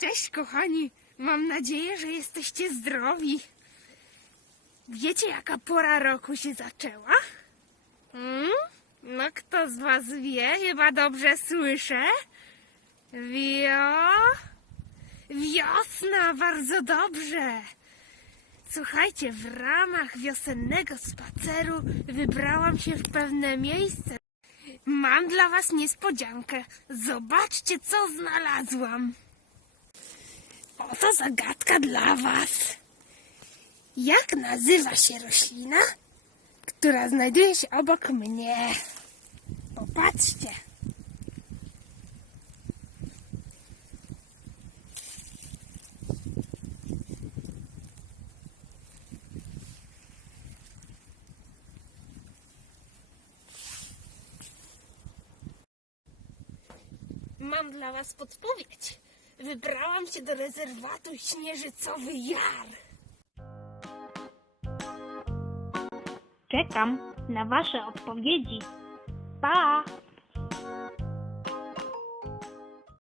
Cześć, kochani. Mam nadzieję, że jesteście zdrowi. Wiecie, jaka pora roku się zaczęła? Hmm? No, kto z was wie? Chyba dobrze słyszę. Wio... Wiosna, bardzo dobrze. Słuchajcie, w ramach wiosennego spaceru wybrałam się w pewne miejsce. Mam dla was niespodziankę. Zobaczcie, co znalazłam. Oto zagadka dla was. Jak nazywa się roślina, która znajduje się obok mnie? Popatrzcie. Mam dla was podpowiedź. Wybrałam się do rezerwatu Śnieżycowy Jar. Czekam na Wasze odpowiedzi. Pa!